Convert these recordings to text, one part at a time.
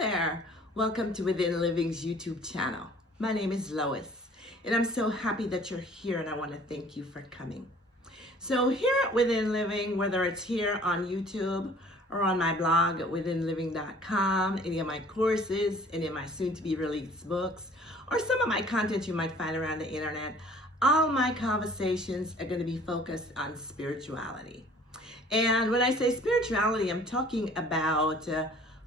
there. Welcome to Within Living's YouTube channel. My name is Lois, and I'm so happy that you're here, and I want to thank you for coming. So here at Within Living, whether it's here on YouTube or on my blog at withinliving.com, any of my courses, any of my soon-to-be released books, or some of my content you might find around the internet, all my conversations are going to be focused on spirituality. And when I say spirituality, I'm talking about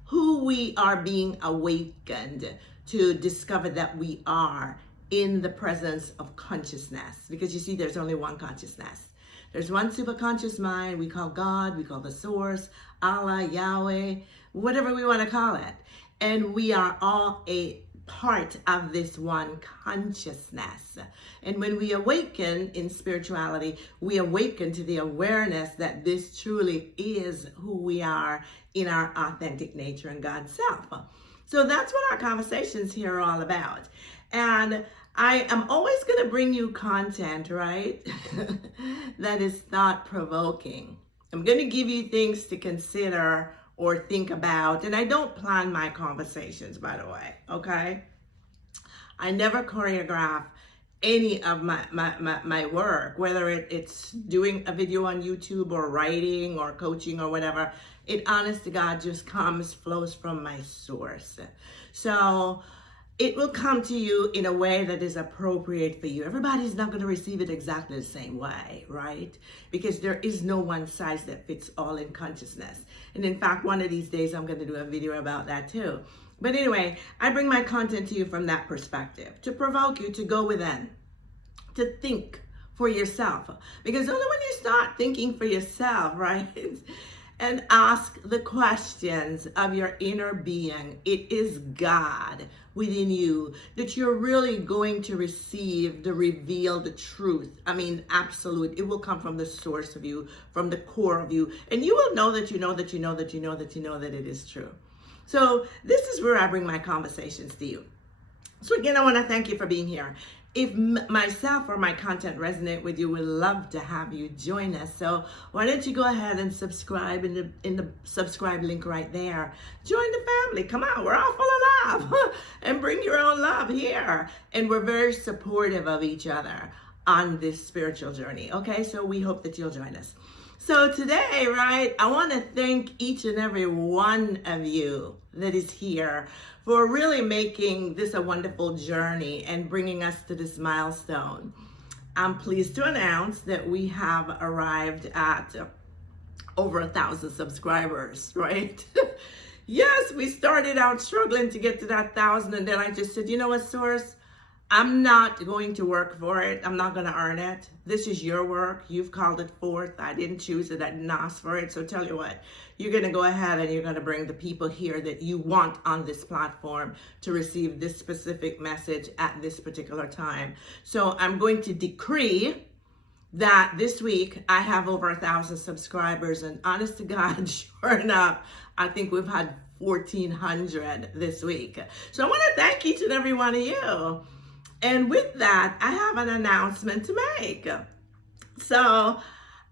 who we are being awakened to discover that we are in the presence of consciousness. Because you see, there's only one consciousness. There's one superconscious mind we call God, we call the source, Allah, Yahweh, whatever we want to call it. And we are all a part of this one consciousness. And when we awaken in spirituality, we awaken to the awareness that this truly is who we are in our authentic nature and God's self. So that's what our conversations here are all about. And I am always going to bring you content, right? that is thought-provoking. I'm going to give you things to consider or think about. And I don't plan my conversations, by the way, okay? I never choreograph any of my work, whether it's doing a video on YouTube or writing or coaching or whatever. It, honest to God, just flows from my source. So it will come to you in a way that is appropriate for you. Everybody's not going to receive it exactly the same way, right? Because there is no one size that fits all in consciousness. And in fact, one of these days, I'm going to do a video about that too. But anyway, I bring my content to you from that perspective, to provoke you to go within, to think for yourself. Because only when you start thinking for yourself, right? And ask the questions of your inner being, it is God within you, that you're really going to receive the revealed truth. I mean, absolute. It will come from the source of you, from the core of you. And you will know that you know that you know that you know that you know that it is true. So this is where I bring my conversations to you. So again, I want to thank you for being here. If myself or my content resonate with you, we'd love to have you join us. So why don't you go ahead and subscribe in the subscribe link right there. Join the family. Come on, we're all full of love. And bring your own love here. And we're very supportive of each other on this spiritual journey. Okay, so we hope that you'll join us. So today, right, I want to thank each and every one of you that is here for really making this a wonderful journey and bringing us to this milestone. I'm pleased to announce that we have arrived at over 1,000 subscribers, right? Yes, we started out struggling to get to that 1,000, and then I just said, you know what, Source? I'm not going to work for it. I'm not going to earn it. This is your work. You've called it forth. I didn't choose it. I didn't ask for it. So tell you what, you're going to go ahead and you're going to bring the people here that you want on this platform to receive this specific message at this particular time. So I'm going to decree that this week I have over 1,000 subscribers, and honest to God, sure enough, I think we've had 1,400 this week. So I want to thank each and every one of you. And with that, I have an announcement to make. So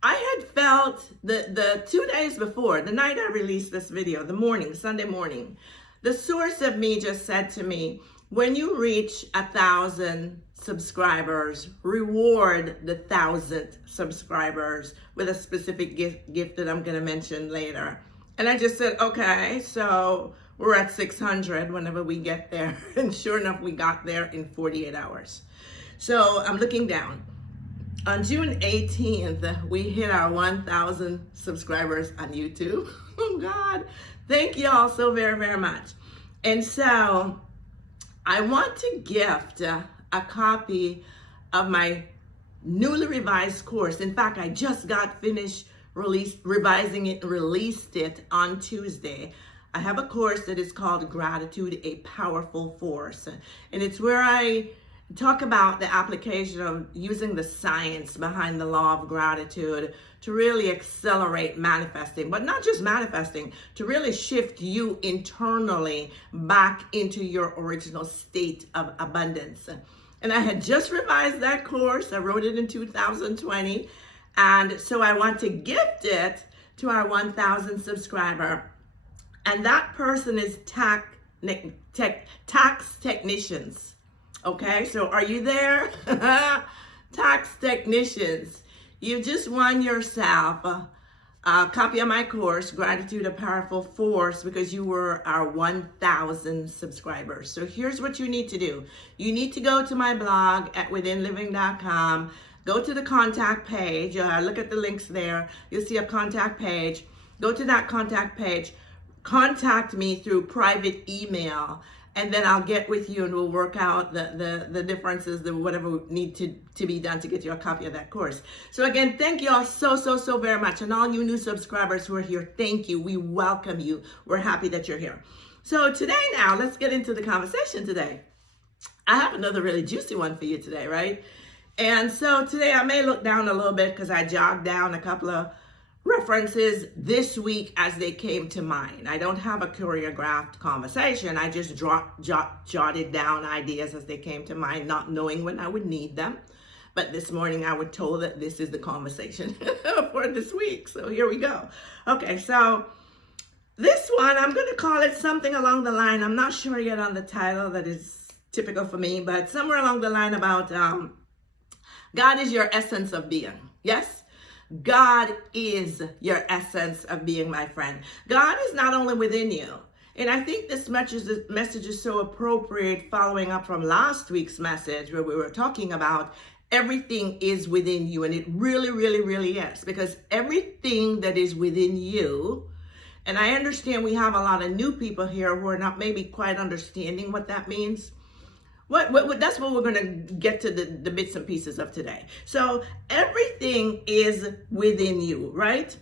I had felt the 2 days before, the night I released this video, the morning, Sunday morning, the source of me just said to me, when you reach 1,000 subscribers, reward the 1,000th subscribers with a specific gift that I'm going to mention later. And I just said, okay, so we're at 600 whenever we get there. And sure enough, we got there in 48 hours. So I'm looking down. On June 18th, we hit our 1,000 subscribers on YouTube. Oh God, thank you all so very, very much. And so I want to gift a copy of my newly revised course. In fact, I just got finished revising it, released it on Tuesday. I have a course that is called Gratitude, a Powerful Force. And it's where I talk about the application of using the science behind the law of gratitude to really accelerate manifesting, but not just manifesting, to really shift you internally back into your original state of abundance. And I had just revised that course. I wrote it in 2020. And so I want to gift it to our 1,000 subscriber. And that person is tax technicians. Okay, so are you there? Tax technicians. You just won yourself a copy of my course, Gratitude, a Powerful Force, because you were our 1,000 subscribers. So here's what you need to do. You need to go to my blog at WithinLiving.com. Go to the contact page. Look at the links there. You'll see a contact page. Go to that contact page. Contact me through private email, and then I'll get with you and we'll work out the differences, whatever need to be done to get you a copy of that course. So again, thank you all so very much. And all you new subscribers who are here, thank you. We welcome you. We're happy that you're here. So today now, let's get into the conversation today. I have another really juicy one for you today, right? And so today I may look down a little bit because I jogged down a couple of references this week as they came to mind. I don't have a choreographed conversation. I just jotted down ideas as they came to mind, not knowing when I would need them. But this morning I was told that this is the conversation for this week. So here we go. Okay, so this one, I'm going to call it something along the line. I'm not sure yet on the title that is typical for me, but somewhere along the line about God is your essence of being. Yes? God is your essence of being, my friend. God is not only within you. And I think this message is so appropriate following up from last week's message where we were talking about everything is within you. And it really is. Because everything that is within you, and I understand we have a lot of new people here who are not maybe quite understanding what that means. That's what we're going to get to the bits and pieces of today. So everything is within you, right?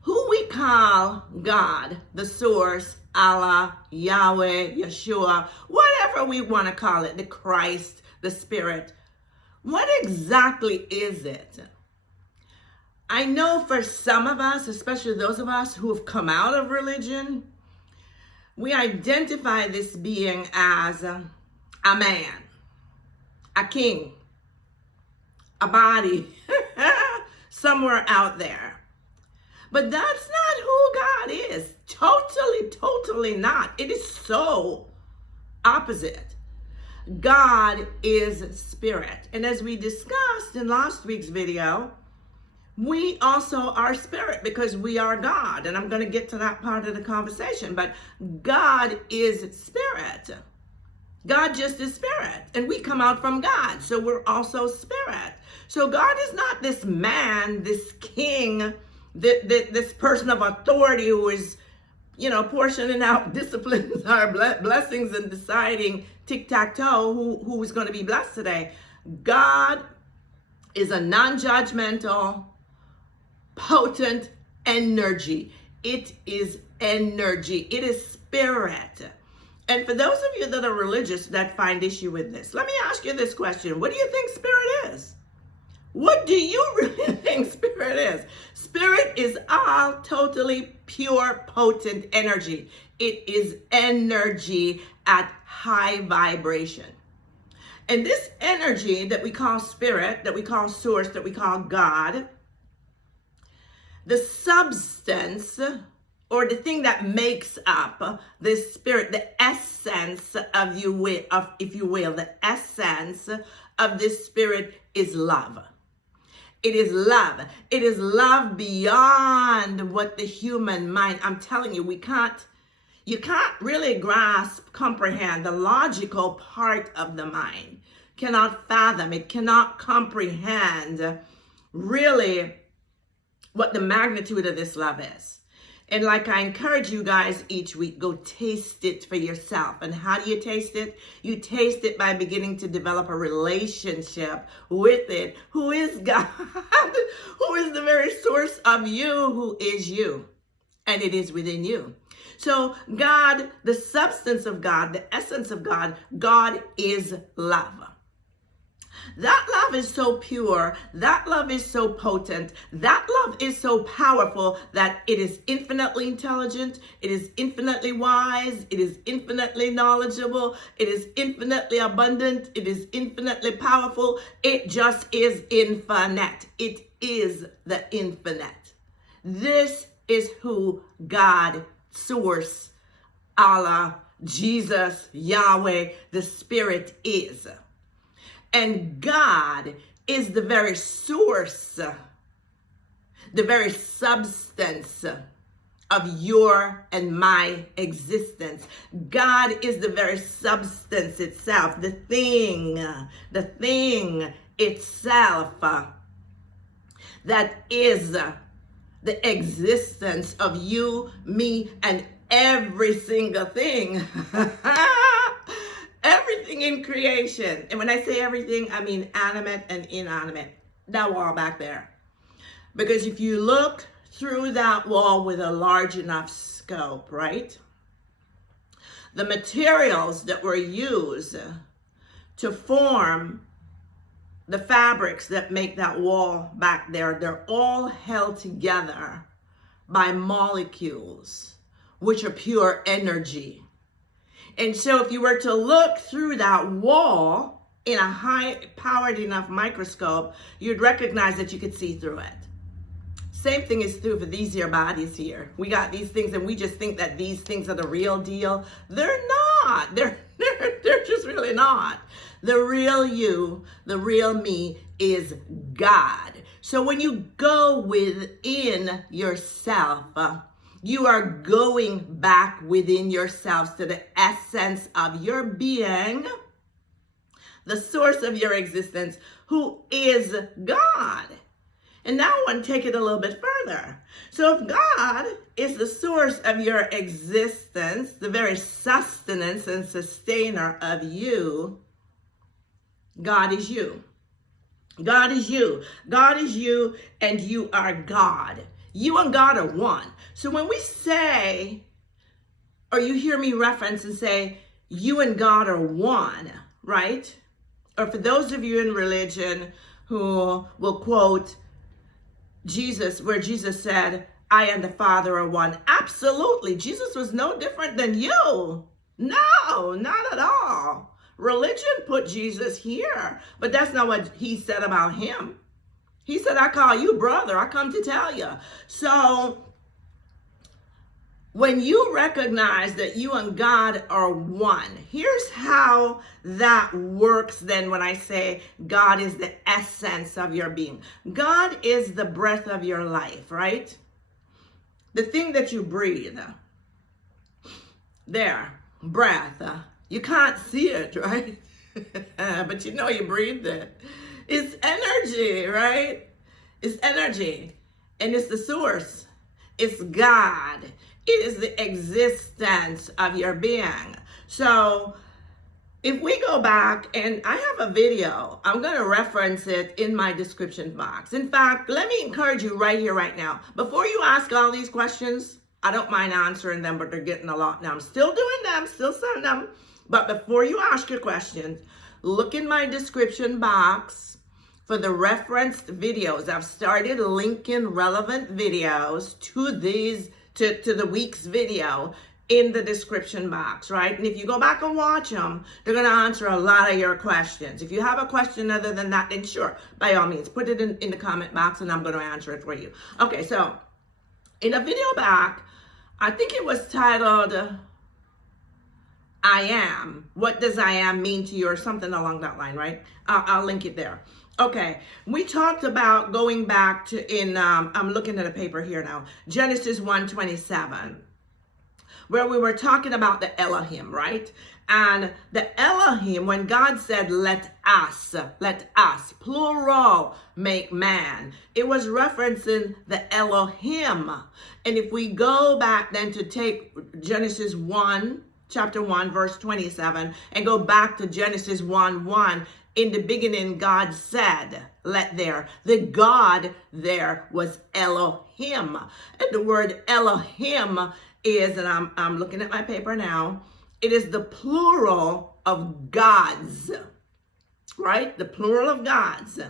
Who we call God, the source, Allah, Yahweh, Yeshua, whatever we want to call it, the Christ, the Spirit. What exactly is it? I know for some of us, especially those of us who have come out of religion, we identify this being as a man, a king, a body, somewhere out there. But that's not who God is. Totally not. It is so opposite. God is spirit. And as we discussed in last week's video, we also are spirit because we are God. And I'm going to get to that part of the conversation. But God is spirit. God just is spirit, and we come out from God, so we're also spirit. So God is not this man, this king, this person of authority who is, portioning out disciplines, our blessings, and deciding tic-tac-toe who is going to be blessed today. God is a non-judgmental, potent energy. It is energy. It is spirit. And for those of you that are religious that find issue with this, let me ask you this question. What do you think spirit is? What do you really think spirit is? Spirit is all totally pure, potent energy. It is energy at high vibration. And this energy that we call spirit, that we call source, that we call God, the substance or the thing that makes up this spirit, the essence of if you will, the essence of this spirit is love. It is love. It is love beyond what the human mind, I'm telling you, you can't really comprehend the logical part of the mind. Cannot fathom, it cannot comprehend really what the magnitude of this love is. And like I encourage you guys each week, go taste it for yourself. And how do you taste it? You taste it by beginning to develop a relationship with it. Who is God? Who is the very source of you, who is you. And it is within you. So God, the substance of God, the essence of God, God is love. That love is so pure, that love is so potent, that love is so powerful that it is infinitely intelligent, it is infinitely wise, it is infinitely knowledgeable, it is infinitely abundant, it is infinitely powerful. It just is infinite. It is the infinite. This is who God, source, Allah, Jesus, Yahweh, the Spirit is. And God is the very source, the very substance of your and my existence. God is the very substance itself, the thing itself that is the existence of you, me, and every single thing. Everything in creation. And when I say everything, I mean animate and inanimate. That wall back there. Because if you look through that wall with a large enough scope, right? The materials that were used to form the fabrics that make that wall back there, they're all held together by molecules, which are pure energy. And so if you were to look through that wall in a high-powered enough microscope, you'd recognize that you could see through it. Same thing is true for these here bodies here. We got these things and we just think that these things are the real deal. They're not. They're just really not. The real you, the real me is God. So when you go within yourself, you are going back within yourselves to the essence of your being, the source of your existence, who is God. And now I want to take it a little bit further. So if God is the source of your existence, the very sustenance and sustainer of you, God is you. God is you. God is you, and you are God. You and God are one. So when we say, or you hear me reference and say, you and God are one, right? Or for those of you in religion who will quote Jesus, where Jesus said, I and the Father are one. Absolutely. Jesus was no different than you. No, not at all. Religion put Jesus here, but that's not what he said about him. He said, I call you brother. I come to tell you. So when you recognize that you and God are one, here's how that works then when I say God is the essence of your being. God is the breath of your life, right? The thing that you breathe. There, breath. You can't see it, right? But you know you breathed it. It's energy, right? It's energy. And it's the source. It's God. It is the existence of your being. So if we go back, and I have a video, I'm going to reference it in my description box. In fact, let me encourage you right here, right now. Before you ask all these questions, I don't mind answering them, but they're getting a lot now. I'm still doing them, still sending them. But before you ask your questions, look in my description box for the referenced videos. I've started linking relevant videos to these, to the week's video in the description box, right? And if you go back and watch them, they're going to answer a lot of your questions. If you have a question other than that, then sure, by all means, put it in the comment box and I'm going to answer it for you. Okay, so in a video back, I think it was titled, I am. What does I am mean to you, or something along that line, right? I'll link it there. Okay, we talked about going back to I'm looking at a paper here now, Genesis 1:27, where we were talking about the Elohim, right? And the Elohim, when God said, let us, plural, make man, it was referencing the Elohim. And if we go back then to take Genesis 1, chapter 1, verse 27, and go back to Genesis 1:1, in the beginning, God said, let there. The God there was Elohim. And the word Elohim is, and I'm looking at my paper now, it is the plural of gods, right? The plural of gods.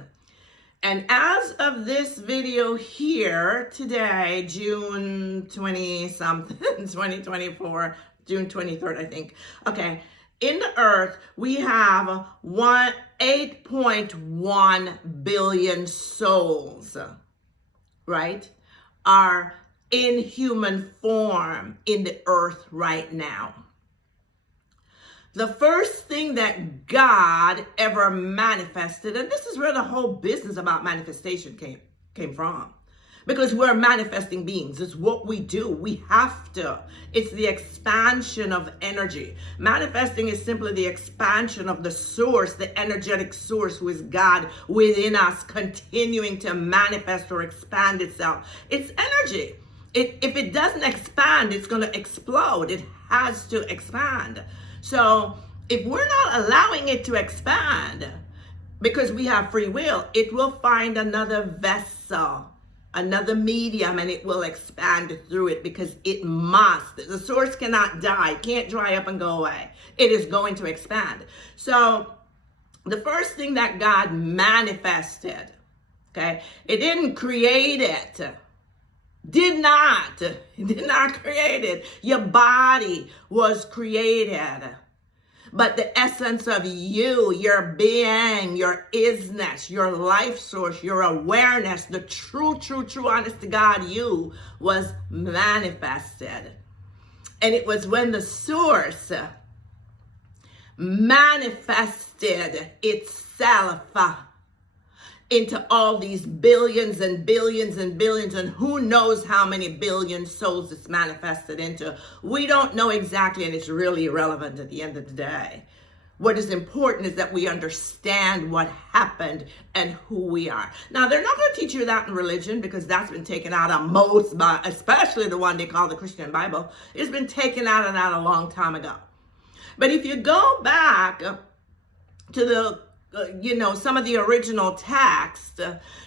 And as of this video here today, June 20-something, 2024, June 23rd, I think. Okay. In the earth, we have 8.1 billion souls, right, are in human form in the earth right now. The first thing that God ever manifested, and this is where the whole business about manifestation came from. Because we're manifesting beings. It's what we do. We have to. It's the expansion of energy. Manifesting is simply the expansion of the source, the energetic source who is God within us, continuing to manifest or expand itself. It's energy. If it doesn't expand, it's going to explode. It has to expand. So if we're not allowing it to expand, because we have free will, it will find another vessel, another medium, and it will expand through it because it must. The source cannot die, can't dry up and go away. It is going to expand. So the first thing that God manifested, okay, it didn't create it. Did not create it. Your body was created. But the essence of you, your being, your isness, your life source, your awareness, the true, honest to God you was manifested. And it was when the source manifested itself into all these billions and billions and billions, and who knows how many billion souls it's manifested into. We don't know exactly, and it's really irrelevant at the end of the day. What is important is that we understand what happened and who we are. Now, they're not going to teach you that in religion because that's been taken out of most, especially the one they call the Christian Bible. It's been taken out of that a long time ago. But if you go back to the some of the original text,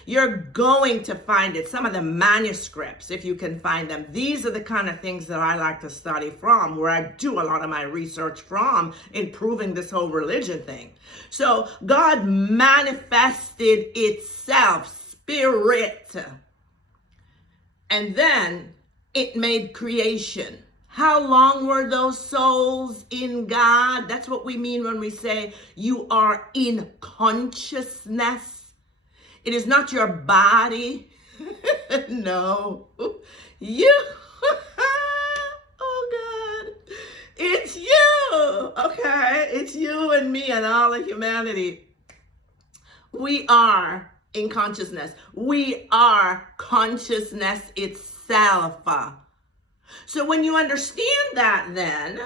you're going to find it. Some of the manuscripts, if you can find them. These are the kind of things that I like to study from, where I do a lot of my research from, in proving this whole religion thing. So God manifested itself, spirit, and then it made creation. How long were those souls in God? That's what we mean when we say you are in consciousness. It is not your body. No. You. Oh God. It's you. Okay. It's you and me and all of humanity. We are in consciousness. We are consciousness itself. So when you understand that, then,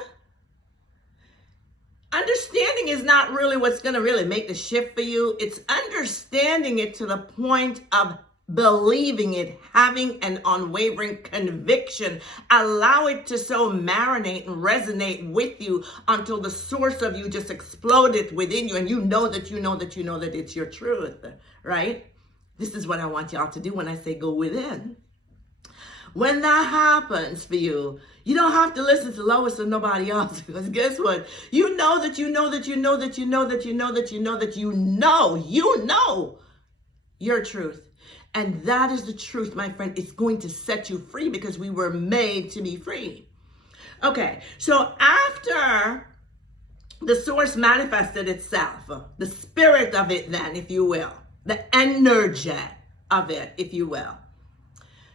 understanding is not really what's going to really make the shift for you. It's understanding it to the point of believing it, having an unwavering conviction. Allow it to so marinate and resonate with you until the source of you just exploded within you, and you know that it's your truth, right? This is what I want y'all to do when I say go within. When that happens for you, you don't have to listen to Lois or nobody else, because guess what? You know your truth. And that is the truth, my friend. It's going to set you free because we were made to be free. Okay, so after the source manifested itself, the spirit of it then, if you will, the energy of it, if you will,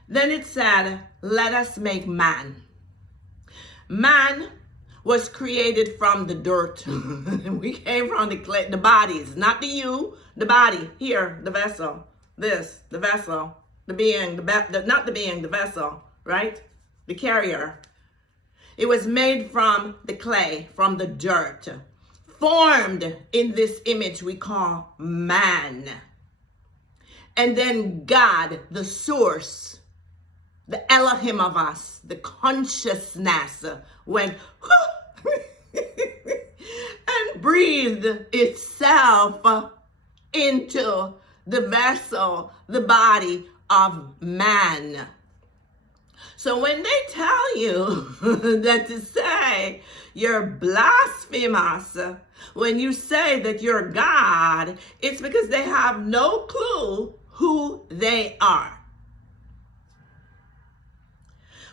then it said, let us make man. Man was created from the dirt. We came from the clay, the bodies, not the you, the body. Here, the vessel. This, the vessel. The being, not the being, the vessel, right? The carrier. It was made from the clay, from the dirt. Formed in this image we call man. And then God, the source, the Elohim of us, the consciousness, went and breathed itself into the vessel, the body of man. So when they tell you that to say you're blasphemous, when you say that you're God, it's because they have no clue who they are.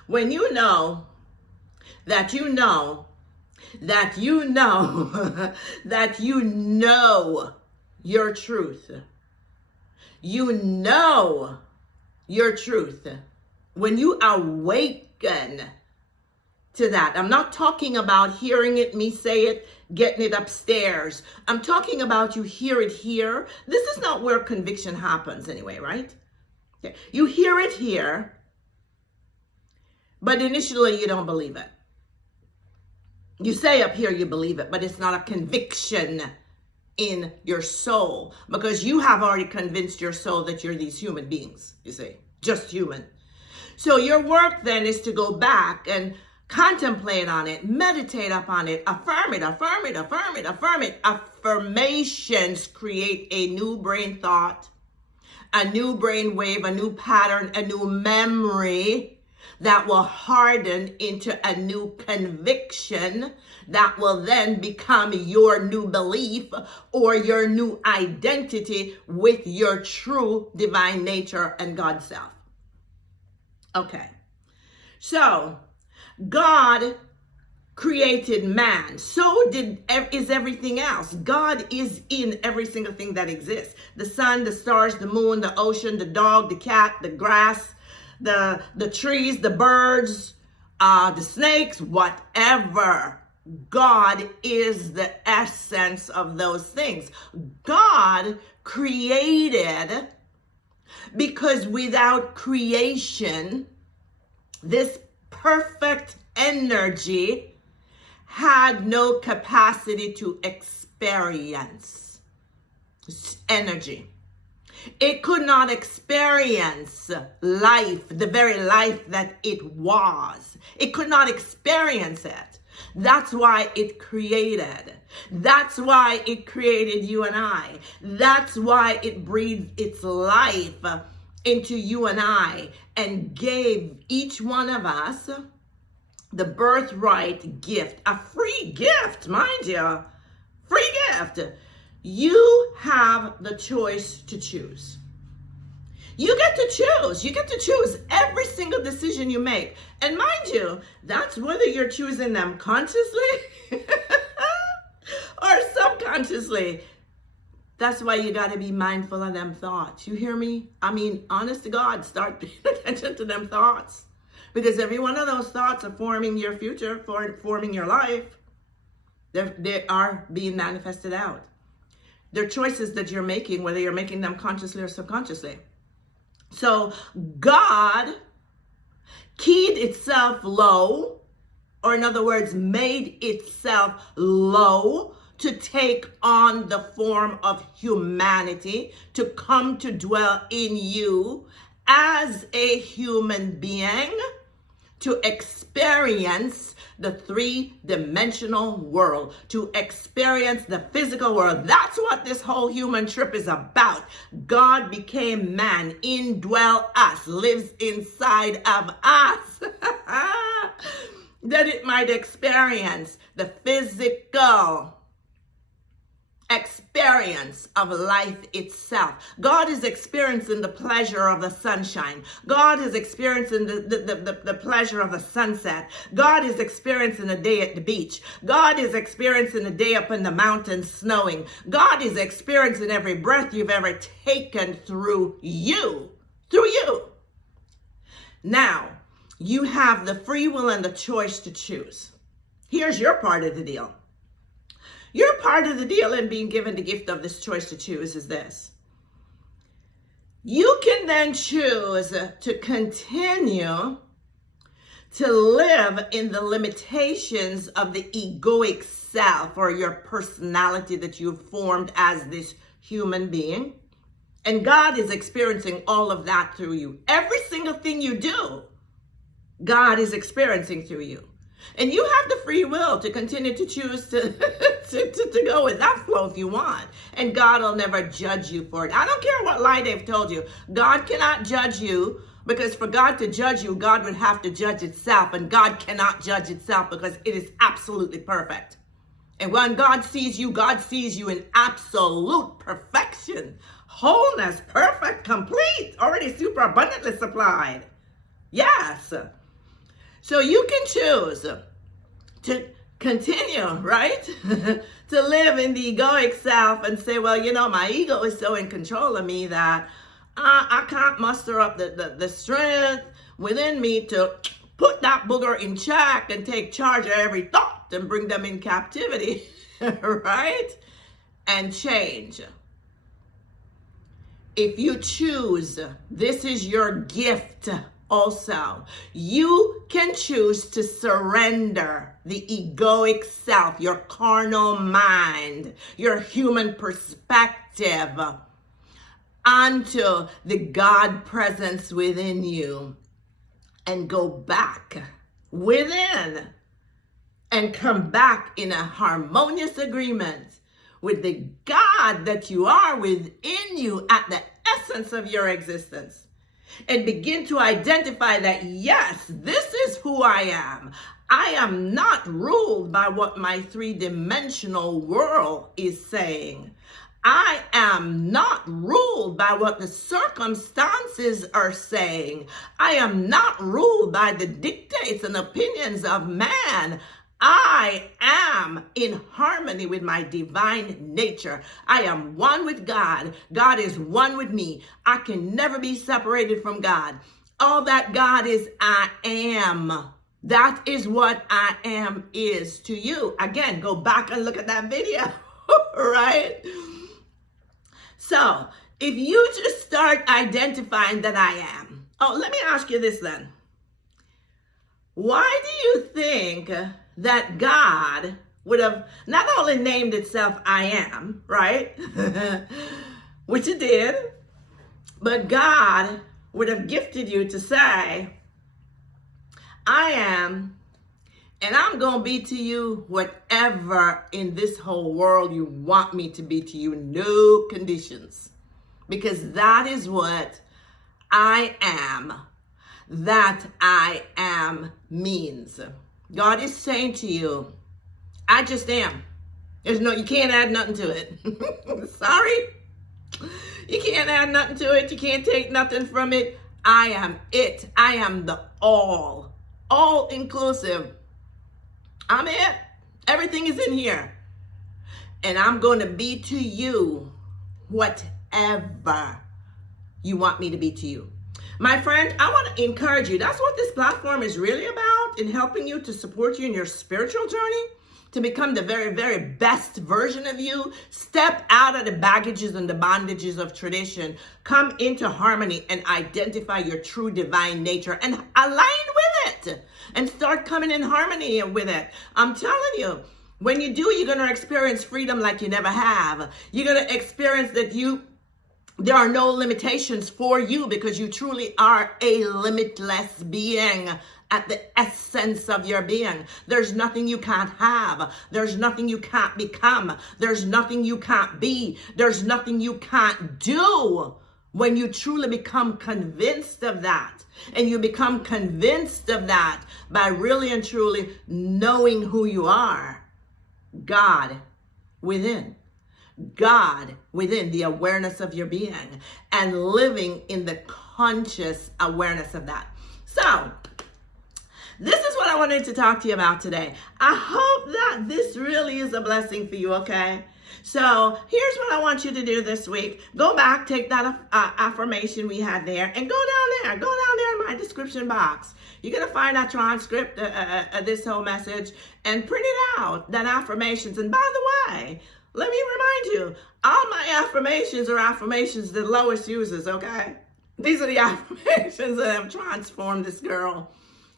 When you know that you know that you know that you know your truth, you know your truth. When you awaken to that. I'm not talking about hearing it, me say it, getting it upstairs. I'm talking about you hear it here. This is not where conviction happens anyway, right? Okay. You hear it here, but initially you don't believe it. You say up here you believe it, but it's not a conviction in your soul, because you have already convinced your soul that you're these human beings, you see, just human. So your work then is to go back and contemplate on it, meditate upon it, affirm it, affirm it, affirm it, affirm it. Affirmations create a new brain thought, a new brain wave, a new pattern, a new memory that will harden into a new conviction that will then become your new belief or your new identity with your true divine nature and God self. Okay, so God created man. So is everything else. God is in every single thing that exists. The sun, the stars, the moon, the ocean, the dog, the cat, the grass, the trees, the birds, the snakes, whatever. God is the essence of those things. God created, because without creation, this perfect energy had no capacity to experience energy. It could not experience life, the very life that it was. It could not experience it. That's why it created. That's why it created you and I. That's why it breathed its life into you and I and gave each one of us the birthright gift, a free gift, mind you, free gift. You have the choice to choose. You get to choose. You get to choose every single decision you make. And mind you, that's whether you're choosing them consciously or subconsciously. That's why you got to be mindful of them thoughts. You hear me? I mean, honest to God, start paying attention to them thoughts. Because every one of those thoughts are forming your future, forming your life. They are being manifested out. They're choices that you're making, whether you're making them consciously or subconsciously. So God keyed itself low, or in other words, made itself low to take on the form of humanity, to come to dwell in you as a human being, to experience the three-dimensional world, to experience the physical world. That's what this whole human trip is about. God became man, indwell us, lives inside of us, that it might experience the physical experience of life itself. God is experiencing the pleasure of the sunshine. God is experiencing the pleasure of the sunset. God is experiencing a day at the beach. God is experiencing a day up in the mountains snowing. God is experiencing every breath you've ever taken through you. Through you. Now, you have the free will and the choice to choose. Here's your part of the deal. Your part of the deal in being given the gift of this choice to choose is this. You can then choose to continue to live in the limitations of the egoic self or your personality that you've formed as this human being. And God is experiencing all of that through you. Every single thing you do, God is experiencing through you. And you have the free will to continue to choose to go with that flow if you want. And God will never judge you for it. I don't care what lie they've told you. God cannot judge you, because for God to judge you, God would have to judge itself. And God cannot judge itself because it is absolutely perfect. And when God sees you in absolute perfection, wholeness, perfect, complete, already super abundantly supplied. Yes. So you can choose to continue, right? To live in the egoic self and say, well, you know, my ego is so in control of me that I can't muster up the strength within me to put that booger in check and take charge of every thought and bring them in captivity, right? And change. If you choose, this is your gift also. You can choose to surrender the egoic self, your carnal mind, your human perspective onto the God presence within you and go back within and come back in a harmonious agreement with the God that you are within you at the essence of your existence. And begin to identify that, yes, this is who I am. I am not ruled by what my three-dimensional world is saying. I am not ruled by what the circumstances are saying. I am not ruled by the dictates and opinions of man. I am in harmony with my divine nature. I am one with God. God is one with me. I can never be separated from God. All that God is, I am. That is what I am is to you. Again, go back and look at that video, right? So if you just start identifying that I am. Oh, let me ask you this then. Why do you think that God would have not only named itself I am, right? Which it did, but God would have gifted you to say, I am, and I'm going to be to you whatever in this whole world you want me to be to you, no conditions. Because that is what I am, that I am means. God is saying to you, I just am. You can't add nothing to it. Sorry. You can't add nothing to it. You can't take nothing from it. I am it. I am the all inclusive. I'm it. Everything is in here. And I'm going to be to you whatever you want me to be to you. My friend, I want to encourage you. That's what this platform is really about, in helping you to support you in your spiritual journey, to become the very, very best version of you. Step out of the baggages and the bondages of tradition. Come into harmony and identify your true divine nature and align with it and start coming in harmony with it. I'm telling you, when you do, you're going to experience freedom like you never have. You're going to experience that there are no limitations for you, because you truly are a limitless being at the essence of your being. There's nothing you can't have. There's nothing you can't become. There's nothing you can't be. There's nothing you can't do when you truly become convinced of that. And you become convinced of that by really and truly knowing who you are. God within. God within the awareness of your being, and living in the conscious awareness of that. So this is what I wanted to talk to you about today. I hope that this really is a blessing for you, okay? So here's what I want you to do this week. Go back, take that affirmation we had there, and go down there in my description box. You're going to find a transcript of this whole message and print it out, that affirmations. And by the way, let me remind you, all my affirmations are affirmations that Lois uses, okay? These are the affirmations that have transformed this girl.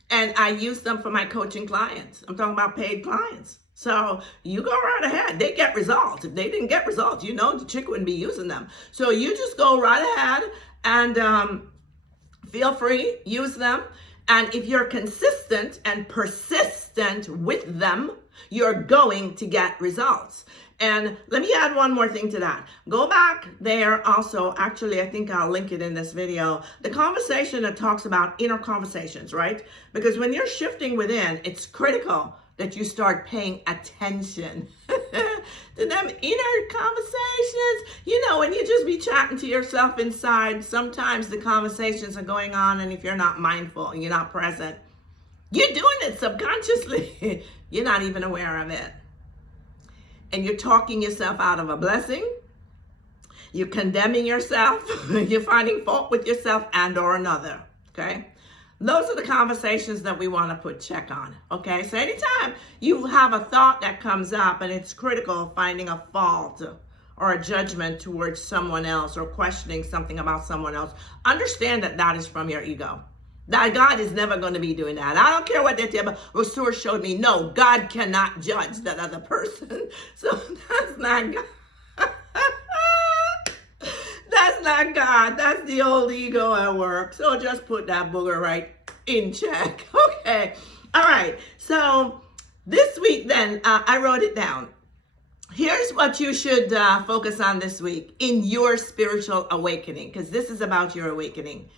And I use them for my coaching clients. I'm talking about paid clients. So you go right ahead. They get results. If they didn't get results, you know the chick wouldn't be using them. So you just go right ahead and feel free, use them. And if you're consistent and persistent with them, you're going to get results. And let me add one more thing to that. Go back there also. Actually, I think I'll link it in this video. The conversation that talks about inner conversations, right? Because when you're shifting within, it's critical that you start paying attention to them inner conversations. You know, when you just be chatting to yourself inside, sometimes the conversations are going on, and if you're not mindful and you're not present, you're doing it subconsciously. You're not even aware of it. And you're talking yourself out of a blessing. You're condemning yourself. You're finding fault with yourself and or another. Okay? Those are the conversations that we want to put check on, okay? So anytime you have a thought that comes up and it's critical of finding a fault or a judgment towards someone else or questioning something about someone else, understand that that is from your ego. That God is never going to be doing that. I don't care what they tell me. The source showed me, no, God cannot judge that other person. So that's not God. That's not God. That's the old ego at work. So just put that booger right in check. Okay. All right. So this week then, I wrote it down. Here's what you should focus on this week in your spiritual awakening, because this is about your awakening.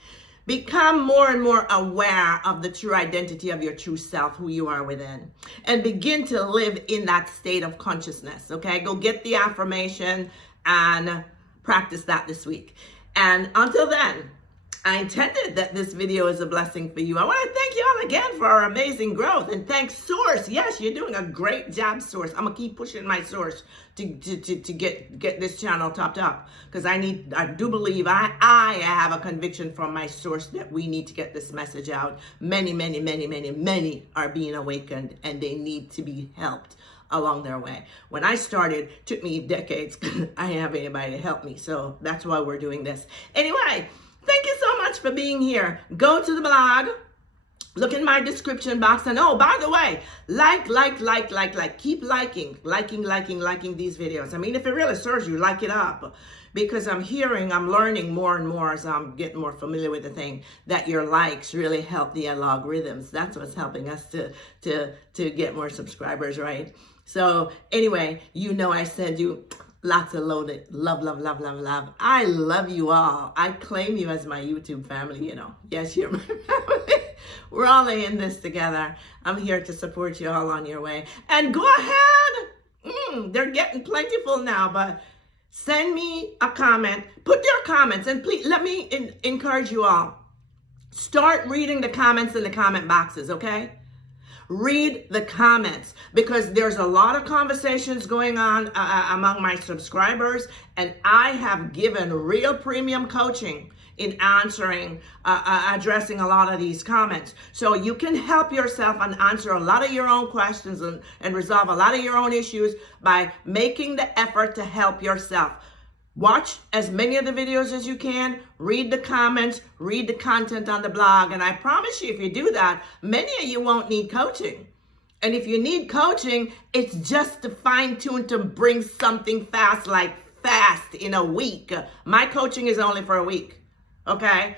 Become more and more aware of the true identity of your true self, who you are within, and begin to live in that state of consciousness. Okay. Go get the affirmation and practice that this week. And until then, I intended that this video is a blessing for you. I want to thank you all again for our amazing growth, and thanks Source. Yes, you're doing a great job, Source. I'm gonna keep pushing my Source to get this channel topped up, because I do believe I have a conviction from my Source that we need to get this message out. Many are being awakened, and they need to be helped along their way. When I started, it took me decades. I didn't have anybody to help me, so that's why we're doing this. Anyway, thank you so much for being here. Go to the blog, look in my description box, and oh, by the way, like. Keep liking these videos. I mean, if it really serves you, like it up, because I'm learning more and more as I'm getting more familiar with the thing, that your likes really help the algorithms. That's what's helping us to get more subscribers, right? So anyway, I send you lots of loaded love. I love you all. I claim you as my YouTube family, Yes, you're my family. We're all in this together. I'm here to support you all on your way. And go ahead. They're getting plentiful now, but send me a comment. Put your comments, and please let me encourage you all. Start reading the comments in the comment boxes, okay? Read the comments, because there's a lot of conversations going on among my subscribers, and I have given real premium coaching in addressing a lot of these comments. So you can help yourself and answer a lot of your own questions and resolve a lot of your own issues by making the effort to help yourself. Watch as many of the videos as you can, read the comments, read the content on the blog, and I promise you, if you do that, many of you won't need coaching. And if you need coaching, it's just to fine-tune to bring something fast in a week. My coaching is only for a week, okay?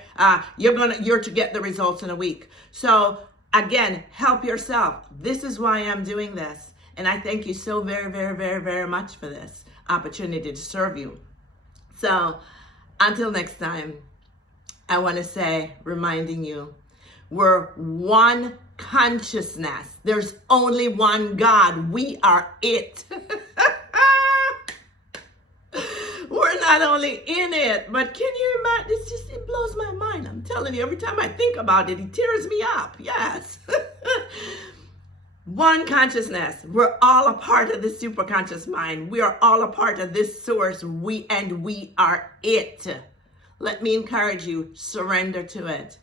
You're to get the results in a week. So again, help yourself. This is why I'm doing this, and I thank you so very much for this opportunity to serve you. So until next time, I want to say, reminding you, we're one consciousness. There's only one God. We are it. We're not only in it, but can you imagine? It blows my mind. I'm telling you, every time I think about it, it tears me up. Yes. One consciousness. We're all a part of the superconscious mind. We are all a part of this source. We are it. Let me encourage you, surrender to it.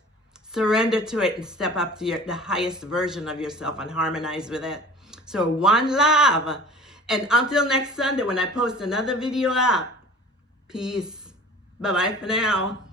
Surrender to it and step up to the highest version of yourself and harmonize with it. So one love. And until next Sunday when I post another video up, peace. Bye-bye for now.